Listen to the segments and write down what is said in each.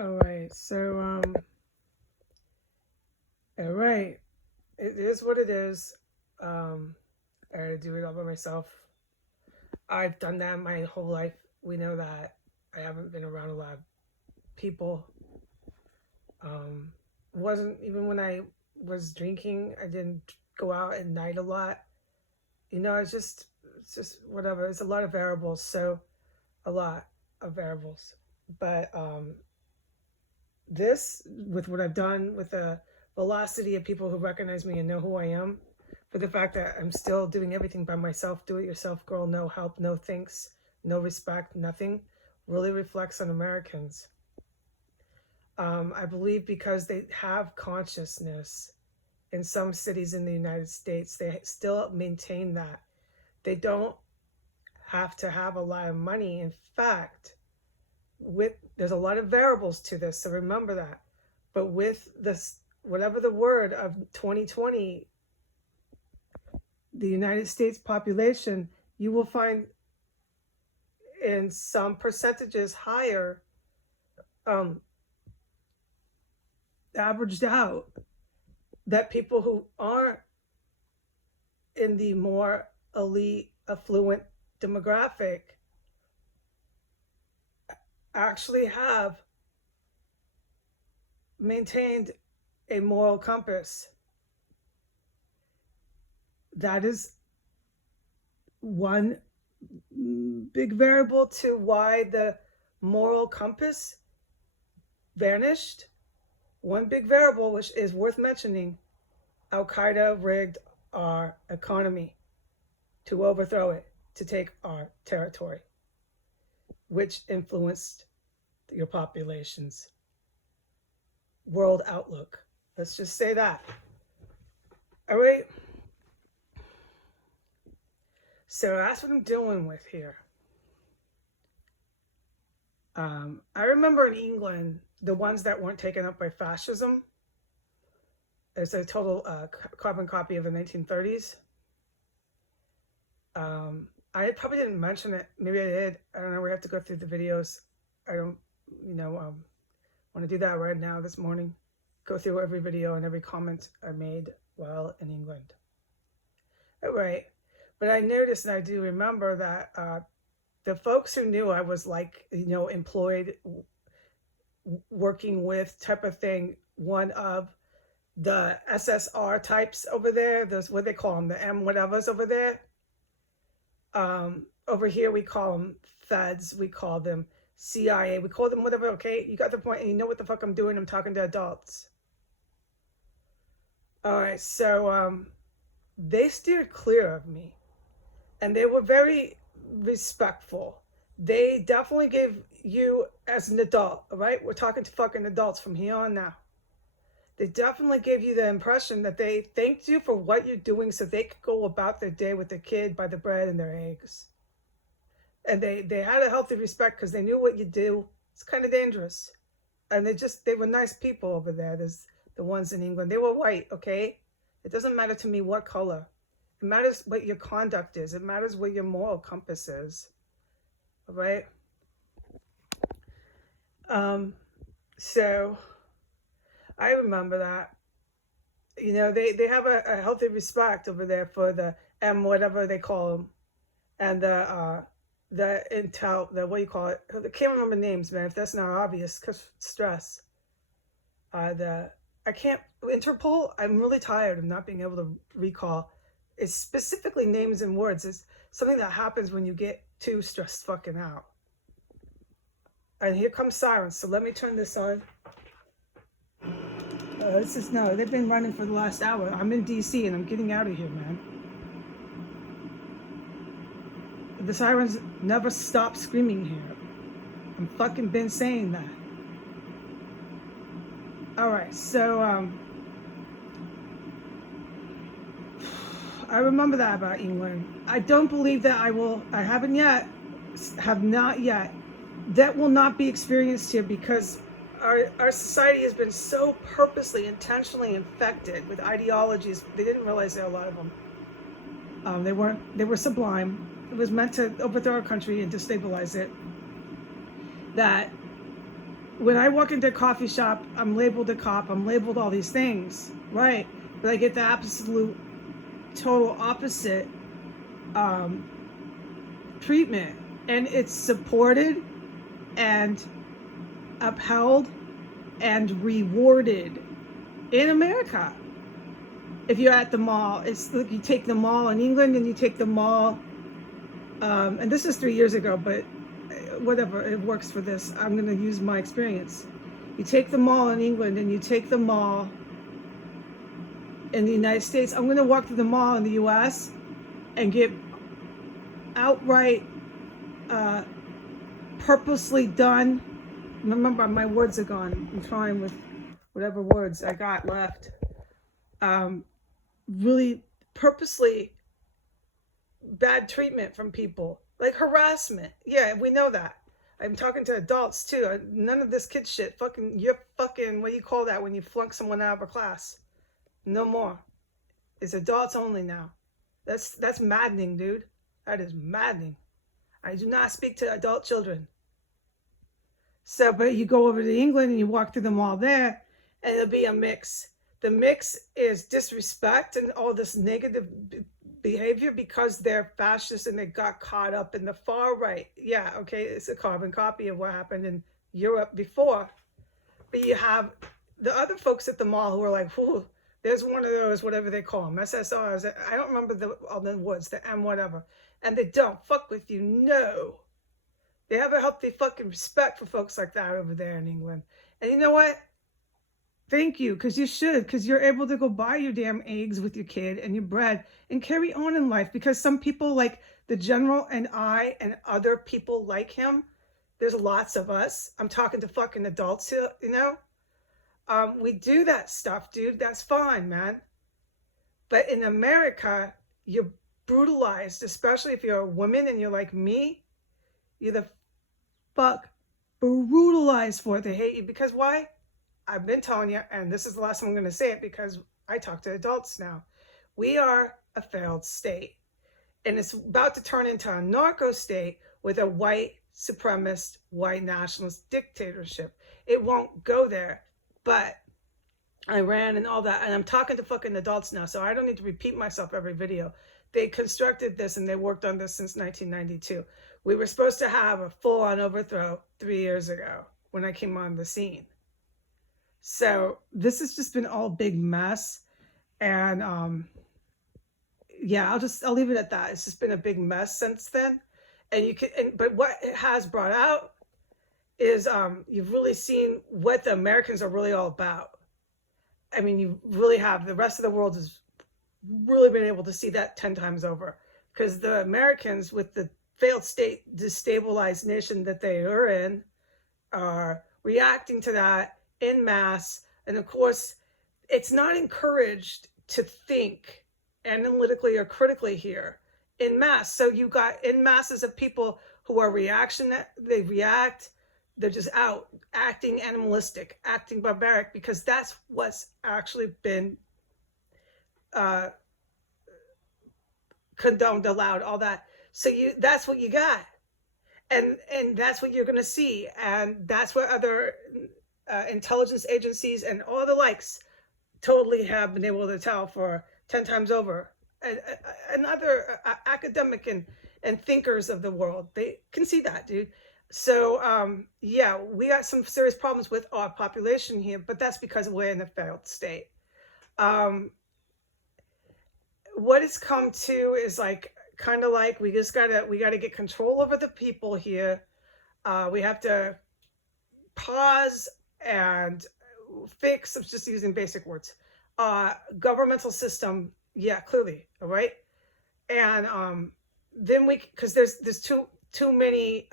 All right. All right. It is what it is. Um, I do it all by myself. I've done that my whole life. We know that. I haven't been around a lot of people. Um, wasn't even when I was drinking. I didn't go out at night a lot. It's just whatever. It's a lot of variables. So a lot of variables. But this with what I've done with the velocity of people who recognize me and know who I am, for the fact that I'm still doing everything by myself, do it yourself, girl, no help, no thanks, no respect, nothing, really reflects on Americans. I believe because they have consciousness in some cities in the United States, they still maintain that. They don't have to have a lot of money. In fact, there's a lot of variables to this, so remember that. But with this, whatever the word of 2020, the United States population, you will find in some percentages higher, um, averaged out, that people who aren't in the more elite, affluent demographic actually have maintained a moral compass. That is one big variable to why the moral compass vanished. One big variable, which is worth mentioning, Al Qaeda rigged our economy to overthrow it, to take our territory, which influenced your population's world outlook. Let's just say that. All right. So that's what I'm dealing with here. I remember in England, the ones that weren't taken up by fascism, it's a total carbon copy of the 1930s. I probably didn't mention it. Maybe I did. I don't know. We have to go through the videos. I don't, want to do that right now this morning. Go through every video and every comment I made while in England. All right. But I noticed and I do remember that the folks who knew I was like, employed, working with type of thing, one of the SSR types over there, those, what they call them, the M whatevers over there. Over here, we call them feds, we call them CIA, we call them whatever, okay? You got the point, and you know what the fuck I'm doing. I'm talking to adults. All right, so they steered clear of me, and they were very respectful. They definitely gave you as an adult, all right? We're talking to fucking adults from here on now. They definitely gave you the impression that they thanked you for what you're doing so they could go about their day with their kid by the bread and their eggs. And they had a healthy respect because they knew what you do. It's kind of dangerous. And they were nice people over there. There's the ones in England. They were white, okay? It doesn't matter to me what color. It matters what your conduct is. It matters what your moral compass is. All right? So I remember that. They have a healthy respect over there for the M, whatever they call them, and the intel, the, what do you call it? I can't remember names, man. If that's not obvious, cause stress. I can't Interpol. I'm really tired of not being able to recall. It's specifically names and words. It's something that happens when you get too stressed fucking out. And here comes sirens. So let me turn this on. They've been running for the last hour. I'm in DC and I'm getting out of here, man. The sirens never stop screaming here. I'm fucking been saying that. All right, so I remember that about England. I don't believe that I haven't yet, have not yet. That will not be experienced here because our society has been so purposely, intentionally infected with ideologies. They didn't realize there are a lot of them. They were sublime. It was meant to overthrow our country and destabilize it. That when I walk into a coffee shop, I'm labeled a cop, I'm labeled all these things, right? But I get the absolute total opposite treatment, and it's supported and upheld and rewarded in America. If you're at the mall, it's like you take the mall in England and you take the mall, and this is 3 years ago, but whatever, it works for this. I'm going to use my experience. You take the mall in England and you take the mall in the United States. I'm going to walk through the mall in the US and get outright purposely done. Remember, my words are gone. I'm trying with whatever words I got left. Really purposely bad treatment from people, like harassment. Yeah, we know that. I'm talking to adults too. None of this kid shit. You're fucking, what do you call that when you flunk someone out of a class? No more. It's adults only now. That's maddening, dude. That is maddening. I do not speak to adult children. So, but you go over to England and you walk through the mall there, and it'll be a mix. The mix is disrespect and all this negative behavior because they're fascist and they got caught up in the far right. Yeah, okay, it's a carbon copy of what happened in Europe before. But you have the other folks at the mall who are like, whew, there's one of those, whatever they call them, SSRs. I don't remember all the words, the M whatever. And they don't fuck with you, no. They have a healthy fucking respect for folks like that over there in England. And you know what? Thank you, because you should, because you're able to go buy your damn eggs with your kid and your bread and carry on in life. Because some people like the general and I and other people like him, there's lots of us. I'm talking to fucking adults here, you know? We do that stuff, dude. That's fine, man. But in America, you're brutalized, especially if you're a woman and you're like me. You're the fuck brutalized for it. They hate you. Because why? I've been telling you, and this is the last time I'm going to say it because I talk to adults now. We are a failed state. And it's about to turn into a narco state with a white supremacist, white nationalist dictatorship. It won't go there. But Iran and all that, and I'm talking to fucking adults now, so I don't need to repeat myself every video. They constructed this and they worked on this since 1992. We were supposed to have a full-on overthrow 3 years ago when I came on the scene. So this has just been all big mess. And yeah, I'll leave it at that. It's just been a big mess since then. But what it has brought out is you've really seen what the Americans are really all about. I mean, you really have. The rest of the world has really been able to see that 10 times over, because the Americans, with the failed state, destabilized nation that they are in, are reacting to that en masse. And of course, it's not encouraged to think analytically or critically here en masse. So you got en masses of people who are they react. They're just out acting animalistic, acting barbaric, because that's what's actually been condoned, allowed, all that. So that's what you got. And that's what you're going to see. And that's what other intelligence agencies and all the likes totally have been able to tell for 10 times over. And other academic and thinkers of the world, they can see that, dude. So, yeah, we got some serious problems with our population here, but that's because we're in a failed state. What it's come to is like, kind of like, we gotta get control over the people here. We have to pause and fix, I'm just using basic words, governmental system. Yeah, clearly. All right. And, then because there's too many,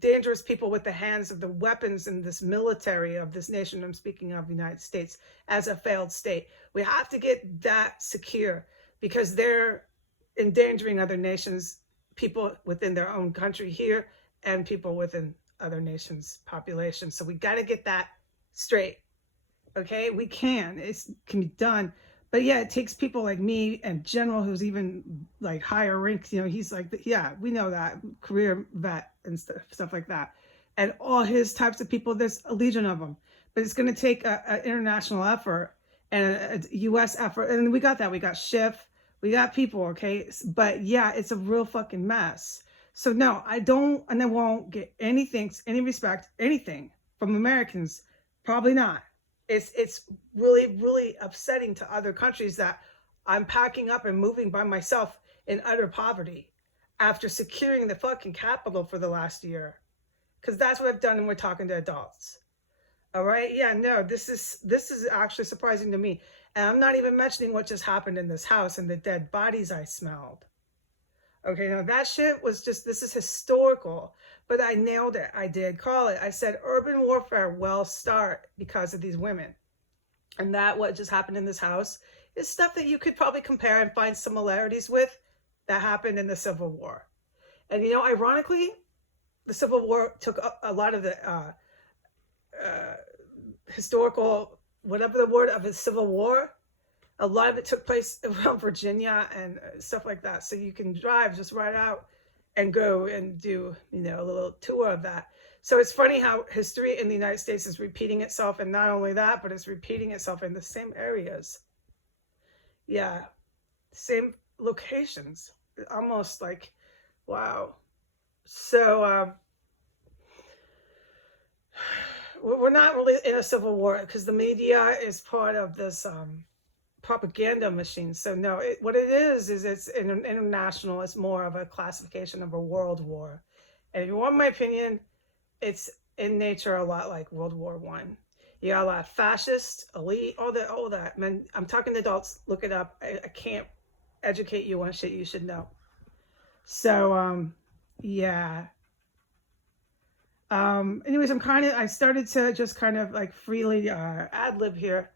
dangerous people with the hands of the weapons in this military of this nation. I'm speaking of the United States as a failed state. We have to get that secure, because they're endangering other nations, people within their own country here and people within other nations' population. So we got to get that straight. Okay, it can be done. But yeah, it takes people like me and General, who's even like higher ranks. You know, he's like, yeah, we know that, career vet and stuff like that. and all his types of people. There's a legion of them, but it's going to take an international effort and a U.S. effort. And we got that. We got Schiff. We got people, okay? But yeah, it's a real fucking mess. So no, I don't, and I won't get anything, any respect, anything from Americans. Probably not. It's really, really upsetting to other countries that I'm packing up and moving by myself in utter poverty after securing the fucking capital for the last year. Because that's what I've done, and we're talking to adults. All right? Yeah, no, this is actually surprising to me. And I'm not even mentioning what just happened in this house and the dead bodies I smelled. Okay, now that shit was just, this is historical, but I nailed it. I did call it. I said urban warfare will start because of these women. And that what just happened in this house is stuff that you could probably compare and find similarities with that happened in the Civil War. And you know, ironically, the Civil War took a lot of the historical, whatever the word of the Civil War, a lot of it took place around Virginia and stuff like that. So you can drive just right out and go and do, you know, a little tour of that. So it's funny how history in the United States is repeating itself. And not only that, but it's repeating itself in the same areas. Yeah, same locations. Almost like, wow. So we're not really in a civil war because the media is part of this propaganda machine. So no, what it is it's international. It's more of a classification of a world war. And if you want my opinion, it's in nature a lot like World War One. You got a lot of fascist, elite, all that. Man, I'm talking to adults. Look it up. I can't educate you on shit you should know. So yeah. Anyways, I started to just kind of like freely ad lib here,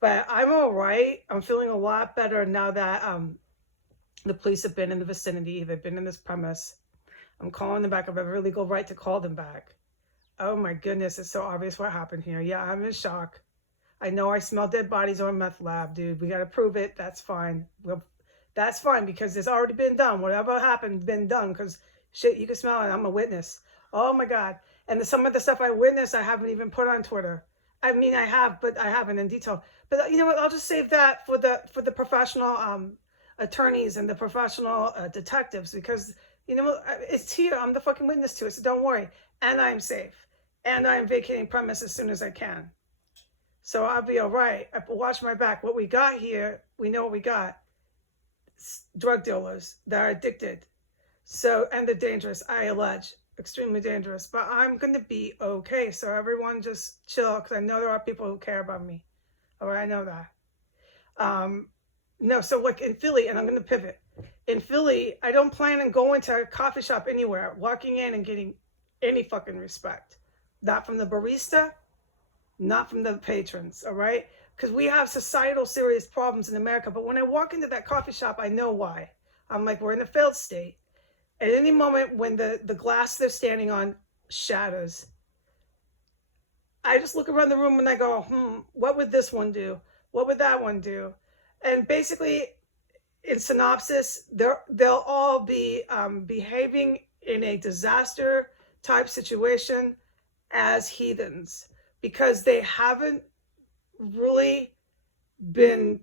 but I'm all right. I'm feeling a lot better now that the police have been in the vicinity. They've been in this premise. I'm calling them back. I have every legal right to call them back. Oh my goodness, it's so obvious what happened here. Yeah, I'm in shock. I know I smell dead bodies on a meth lab, dude. We got to prove it. That's fine. That's fine because it's already been done. Whatever happened, been done because shit, you can smell it. I'm a witness. Oh my God. And some of the stuff I witnessed, I haven't even put on Twitter. I mean, I have, but I haven't in detail. But you know what? I'll just save that for the professional attorneys and the professional detectives because, you know, it's here. I'm the fucking witness to it, so don't worry. And I'm safe. And I'm vacating premise as soon as I can. So I'll be all right. I watch my back. What we got here, we know what we got. Drug dealers that are addicted. So, and they're dangerous, I allege. Extremely dangerous. But I'm going to be okay. So everyone just chill because I know there are people who care about me. All right, I know that. No, so like in Philly, and I'm going to pivot. In Philly, I don't plan on going to a coffee shop anywhere, walking in and getting any fucking respect. Not from the barista, not from the patrons, all right? Because we have societal serious problems in America. But when I walk into that coffee shop, I know why. I'm like, we're in a failed state. At any moment when the glass they're standing on shatters, I just look around the room and I go, what would this one do? What would that one do? And basically, in synopsis, they'll all be behaving in a disaster type situation as heathens because they haven't really been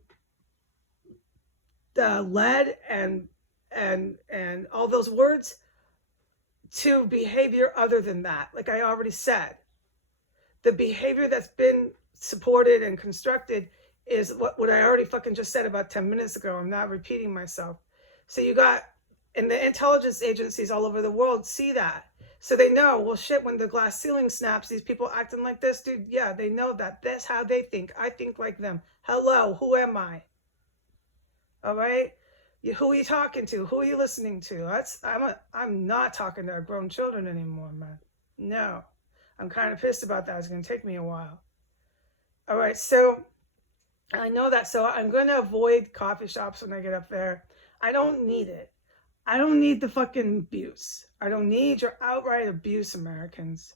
led and all those words to behavior other than that. Like I already said, the behavior that's been supported and constructed is what I already fucking just said about 10 minutes ago. I'm not repeating myself. So you got, and the intelligence agencies all over the world see that. So they know, well, shit, when the glass ceiling snaps, these people acting like this, dude, yeah, they know that. That's how they think. I think like them. Hello, who am I? All right? Who are you talking to? Who are you listening to? I'm not talking to grown children anymore, man. No. I'm kind of pissed about that. It's going to take me a while. All right, so I know that. So I'm going to avoid coffee shops when I get up there. I don't need it. I don't need the fucking abuse. I don't need your outright abuse, Americans.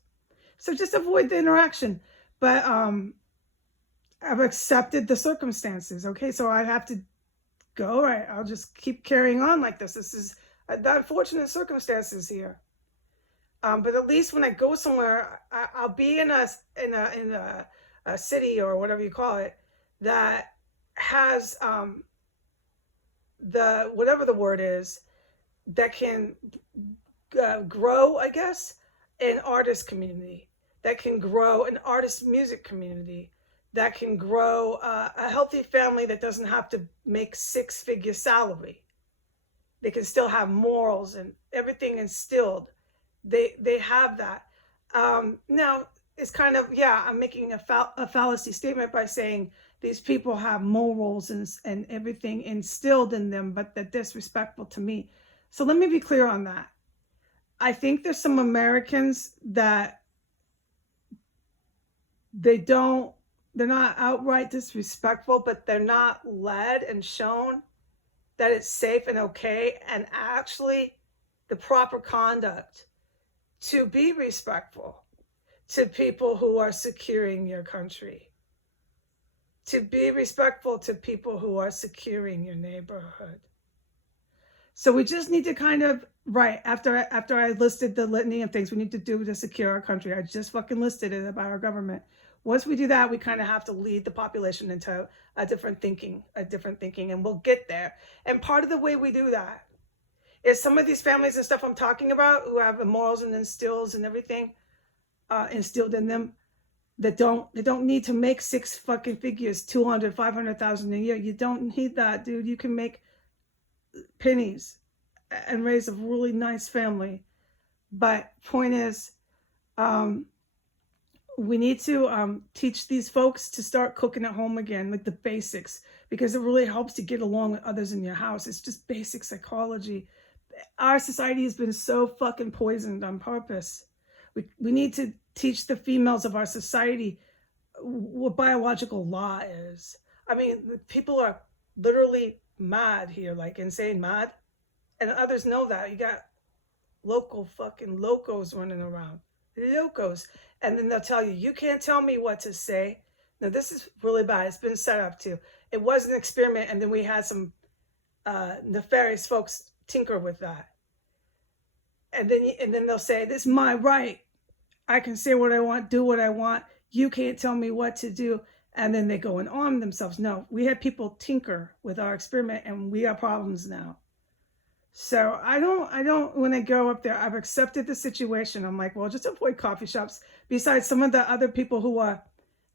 So just avoid the interaction. But I've accepted the circumstances. Okay, so I have to go. All right, I'll just keep carrying on like this. This is the unfortunate circumstances here. But at least when I go somewhere, I'll be in a city or whatever you call it that has the whatever the word is that can grow, I guess, an artist community, that can grow an artist music community, that can grow a healthy family that doesn't have to make six-figure salary. They can still have morals and everything instilled. They have that. Now it's kind of, yeah, I'm making a fallacy statement by saying these people have morals and everything instilled in them, but they're disrespectful to me. So let me be clear on that. I think there's some Americans that they're not outright disrespectful, but they're not led and shown that it's safe and okay and actually the proper conduct to be respectful to people who are securing your country, to be respectful to people who are securing your neighborhood. So we just need to kind of, right, after I listed the litany of things we need to do to secure our country, I just fucking listed it about our government. Once we do that, we kind of have to lead the population into a different thinking, and we'll get there. And part of the way we do that is some of these families and stuff I'm talking about who have the morals and instills and everything instilled in them that don't need to make six fucking figures, 200, 500,000 a year. You don't need that, dude. You can make pennies and raise a really nice family. But point is, we need to teach these folks to start cooking at home again, like the basics, because it really helps to get along with others in your house. It's just basic psychology. Our society has been so fucking poisoned on purpose. We need to teach the females of our society what biological law is. I mean, people are literally mad here, like insane mad. And others know that. You got local fucking locos running around. Locos. And then they'll tell you, you can't tell me what to say. Now, this is really bad. It's been set up too. It was an experiment, and then we had some nefarious folks tinker with that. And then they'll say, this is my right. I can say what I want, do what I want. You can't tell me what to do. And then they go and arm themselves. No, we had people tinker with our experiment, and we have problems now. So I don't, when I go up there, I've accepted the situation. I'm like, well, just avoid coffee shops. Besides some of the other people who are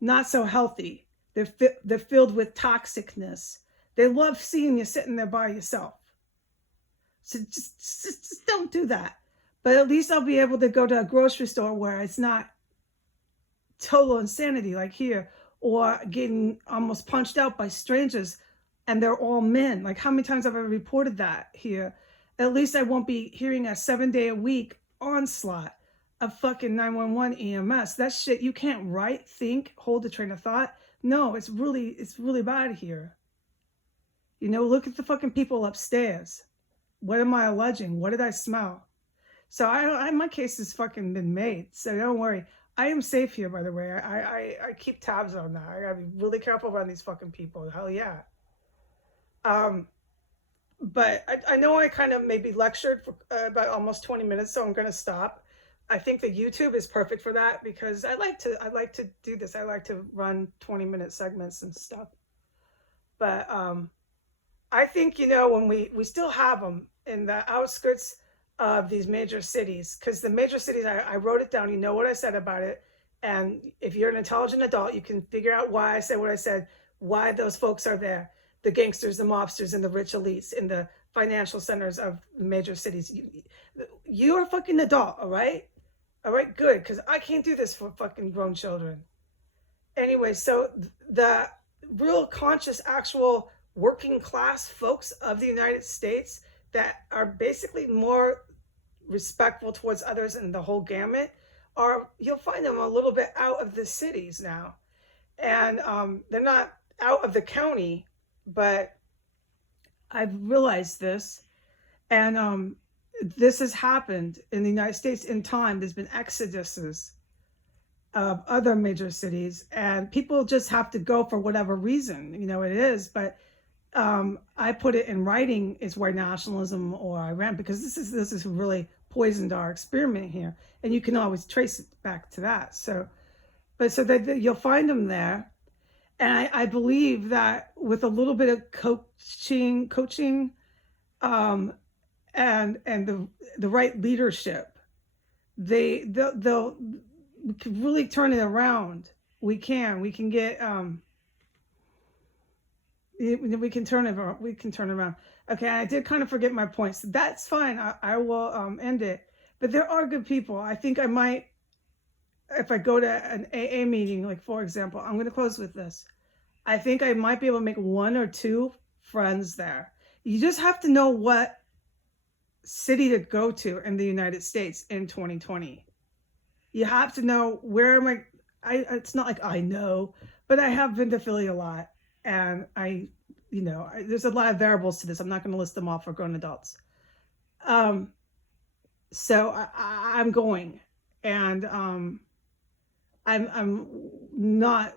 not so healthy, they're filled with toxicness. They love seeing you sitting there by yourself. So just don't do that. But at least I'll be able to go to a grocery store where it's not total insanity like here, or getting almost punched out by strangers and they're all men. Like, how many times have I reported that here? At least I won't be hearing a 7-day-a-week onslaught of fucking 911 EMS. That shit, you can't write, think, hold a train of thought. No, it's really bad here. You know, look at the fucking people upstairs. What am I alleging? What did I smell? So my case has fucking been made. So don't worry. I am safe here, by the way. I keep tabs on that. I gotta be really careful around these fucking people. Hell yeah. But I know I kind of maybe lectured for about almost 20 minutes, so I'm gonna stop. I think the YouTube is perfect for that because I like to do this. I like to run 20-minute segments and stuff. But I think, you know, when we still have them in the outskirts of these major cities, because the major cities, I wrote it down. You know what I said about it. And if you're an intelligent adult, you can figure out why I said what I said, why those folks are there. The gangsters, the mobsters, and the rich elites in the financial centers of major cities. You're a fucking adult, all right? All right, good, because I can't do this for fucking grown children. Anyway, so the real conscious, actual working class folks of the United States that are basically more respectful towards others and the whole gamut you'll find them a little bit out of the cities now. And they're not out of the county, but I've realized this. And this has happened in the United States in time. There's been exoduses of other major cities, and people just have to go for whatever reason, you know, it is. But I put it in writing, it's white nationalism or Iran, because this is really poisoned our experiment here, and you can always trace it back to that. So, but so that you'll find them there, and I believe that with a little bit of coaching, um, and the right leadership, they'll we can really turn it around. We can get we can turn it around. We can turn it around. Okay, I did kind of forget my points. That's fine. I will end it. But there are good people. I think I might, if I go to an AA meeting, like for example, I'm going to close with this. I think I might be able to make 1 or 2 friends there. You just have to know what city to go to in the United States in 2020. You have to know where am I. It's not like I know, but I have been to Philly a lot, and there's a lot of variables to this. I'm not going to list them all for grown adults. So I'm going, and I'm not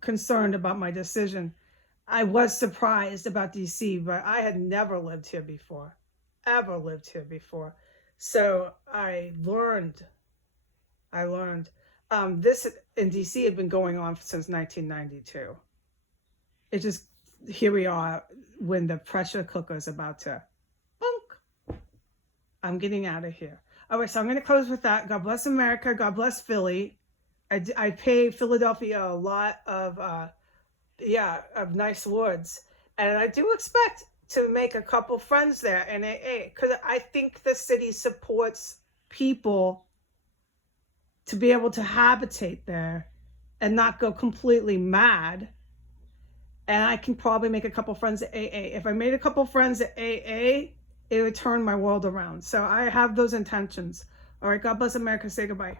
concerned about my decision. I was surprised about DC, but I had never lived here before, ever lived here before. So I learned. This in DC had been going on since 1992. It just, here we are when the pressure cooker is about to bunk. I'm getting out of here. All right, so I'm going to close with that. God bless America. God bless Philly. I pay Philadelphia a lot of nice words, and I do expect to make a couple friends there in AA, because I think the city supports people to be able to habitate there and not go completely mad. And I can probably make a couple friends at AA. If I made a couple friends at AA, it would turn my world around. So I have those intentions. All right, God bless America. Say goodbye.